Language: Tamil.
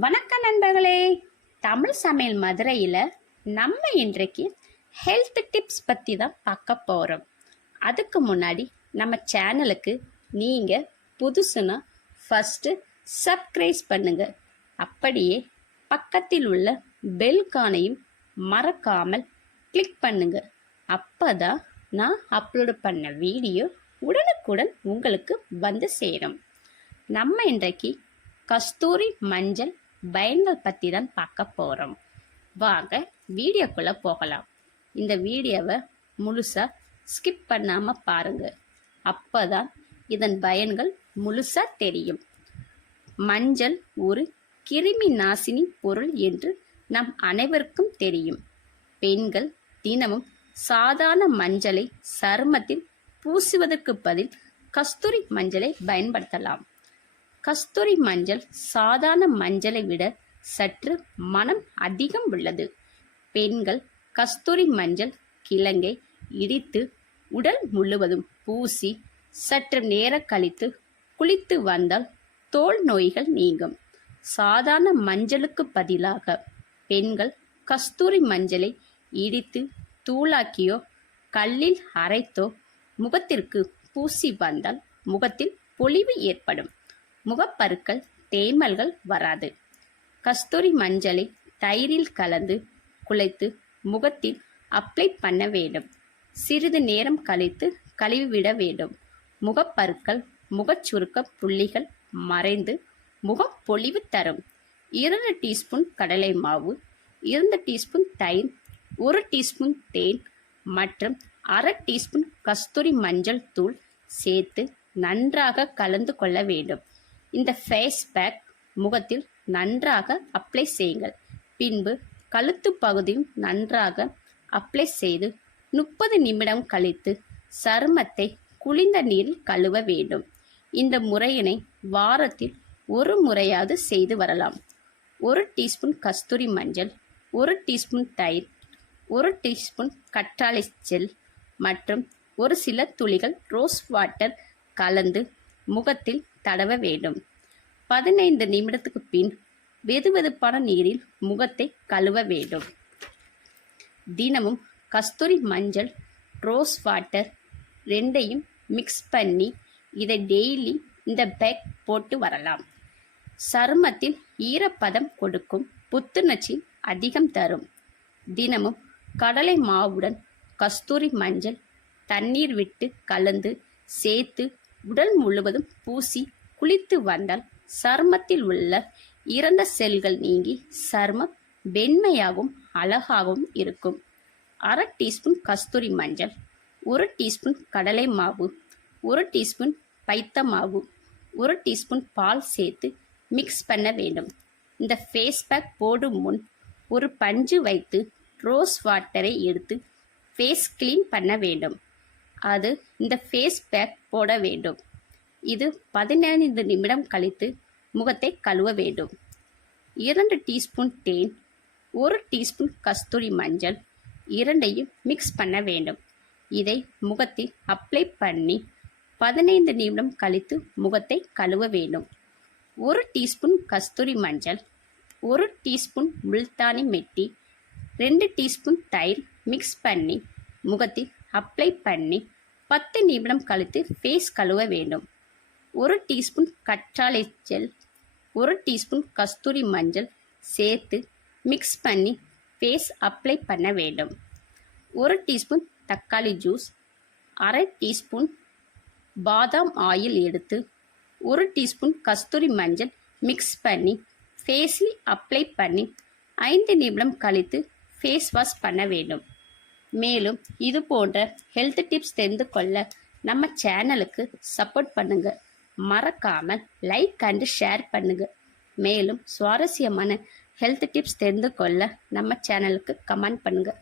வணக்கம் நண்பர்களே. தமிழ் சமையல் மதுரையில் நம்ம இன்றைக்கு ஹெல்த் டிப்ஸ் பற்றி தான் பார்க்க போகிறோம். அதுக்கு முன்னாடி நம்ம சேனலுக்கு நீங்கள் புதுசுன்னா ஃபஸ்ட்டு சப்ஸ்கிரைப் பண்ணுங்க. அப்படியே பக்கத்தில் உள்ள பெல் கானையும் மறக்காமல் கிளிக் பண்ணுங்க. அப்போ தான் நான் அப்லோடு பண்ண வீடியோ உடனுக்குடன் உங்களுக்கு வந்து சேரும். நம்ம இன்றைக்கு கஸ்தூரி மஞ்சள் பயன்கள் பற்றி தான் பார்க்க போகிறோம். வாங்க வீடியோக்குள்ளே போகலாம். இந்த வீடியோவை முழுசாக ஸ்கிப் பண்ணாமல் பாருங்கள். அப்போ தான் இதன் பயன்கள் முழுசாக தெரியும். மஞ்சள் ஒரு கிருமி நாசினி பொருள் என்று நம் அனைவருக்கும் தெரியும். பெண்கள் தினமும் சாதாரண மஞ்சளை சருமத்தில் பூசுவதற்கு பதில் கஸ்தூரி மஞ்சளை பயன்படுத்தலாம். கஸ்தூரி மஞ்சள் சாதாரண மஞ்சளை விட சற்று மனம் அதிகம் உள்ளது. பெண்கள் கஸ்தூரி மஞ்சள் கிழங்கை இடித்து உடல் முழுவதும் பூசி சற்று நேரம் கழித்து குளித்து வந்தால் தோல் நோய்கள் நீங்கும். சாதாரண மஞ்சளுக்கு பதிலாக பெண்கள் கஸ்தூரி மஞ்சளை இடித்து தூளாக்கியோ கல்லில் அரைத்தோ முகத்திற்கு பூசி வந்தால் முகத்தில் பொலிவு ஏற்படும். முகப்பருக்கள் தேமல்கள் வராது. கஸ்தூரி மஞ்சளை தயிரில் கலந்து குழைத்து முகத்தில் அப்ளை பண்ண வேண்டும். சிறிது நேரம் கழித்து கழுவிவிட வேண்டும். முகப்பருக்கள் முகச்சுருக்க புள்ளிகள் மறைந்து முகம் பொலிவு தரும். 2 டீஸ்பூன் கடலை மாவு, 2 டீஸ்பூன் தயிர், 1 டீஸ்பூன் தேன் மற்றும் அரை டீஸ்பூன் கஸ்தூரி மஞ்சள் தூள் சேர்த்து நன்றாக கலந்து கொள்ள வேண்டும். இந்த ஃபேஸ் பேக் முகத்தில் நன்றாக அப்ளை செய்யுங்கள். பின்பு கழுத்து பகுதியும் நன்றாக அப்ளை செய்து 30 நிமிடம் கழித்து சருமத்தை குளிர்ந்த நீரில் கழுவ வேண்டும். இந்த முறையினை வாரத்தில் ஒரு முறையாவது செய்து வரலாம். 1 டீஸ்பூன் கஸ்தூரி மஞ்சள், 1 டீஸ்பூன் தயிர், 1 டீஸ்பூன் கற்றாழை ஜெல் மற்றும் ஒரு சில துளிகள் ரோஸ் வாட்டர் கலந்து முகத்தில் தடவ வேண்டும். 15 நிமிடத்துக்கு பின் வெதுவெதுப்பான நீரில் முகத்தை கழுவ வேண்டும். தினமும் கஸ்தூரி மஞ்சள் ரோஸ் வாட்டர் ரெண்டையும் மிக்ஸ் பண்ணி இதை டெய்லி இந்த பேக் போட்டு வரலாம். சருமத்தில் ஈரப்பதம் கொடுக்கும், புத்துணர்ச்சி அதிகம் தரும். தினமும் கடலை மாவுடன் கஸ்தூரி மஞ்சள் தண்ணீர் விட்டு கலந்து சேர்த்து உடல் முழுவதும் பூசி குளித்து வந்தால் சருமத்தில் உள்ள இறந்த செல்கள் நீங்கி சருமம் வெண்மையாகவும் அழகாகவும் இருக்கும். அரை டீஸ்பூன் கஸ்தூரி மஞ்சள், 1 டீஸ்பூன் கடலை மாவு, 1 டீஸ்பூன் பைத்த மாவு, 1 டீஸ்பூன் பால் சேர்த்து மிக்ஸ் பண்ண வேண்டும். இந்த ஃபேஸ் பேக் போடும் முன் ஒரு பஞ்சு வைத்து ரோஸ் வாட்டரை எடுத்து ஃபேஸ் கிளீன் பண்ண வேண்டும். அது இந்த ஃபேஸ் பேக் போட வேண்டும். இது 15 நிமிடம் கழித்து முகத்தை கழுவ வேண்டும். 2 டீஸ்பூன் தேன், 1 டீஸ்பூன் கஸ்தூரி மஞ்சள் இரண்டையும் மிக்ஸ் பண்ண வேண்டும். இதை முகத்தில் அப்ளை பண்ணி 15 நிமிடம் கழித்து முகத்தை கழுவ வேண்டும். 1 டீஸ்பூன் கஸ்தூரி மஞ்சள், 1 டீஸ்பூன் முல்தானி மெட்டி, 2 டீஸ்பூன் தயிர் மிக்ஸ் பண்ணி முகத்தில் அப்ளை பண்ணி 10 நிமிடம் கழித்து ஃபேஸ் கழுவ வேண்டும். 1 டீஸ்பூன் கற்றாழை ஜெல், 1 டீஸ்பூன் கஸ்தூரி மஞ்சள் சேர்த்து மிக்ஸ் பண்ணி ஃபேஸ் அப்ளை பண்ண வேண்டும். 1 டீஸ்பூன் தக்காளி ஜூஸ், அரை டீஸ்பூன் பாதாம் ஆயில் எடுத்து 1 டீஸ்பூன் கஸ்தூரி மஞ்சள் மிக்ஸ் பண்ணி ஃபேஸில் அப்ளை பண்ணி 5 நிமிடம் கழித்து ஃபேஸ் வாஷ் பண்ண வேண்டும். மேலும் இது போன்ற ஹெல்த் டிப்ஸ் தெரிந்து கொள்ள நம்ம சேனலுக்கு சப்போர்ட் பண்ணுங்க. மறக்காமல் லைக் அண்ட் ஷேர் பண்ணுங்க. மேலும் சுவாரஸ்யமான ஹெல்த் டிப்ஸ் தெரிந்து கொள்ள நம்ம சேனலுக்கு கமெண்ட் பண்ணுங்க.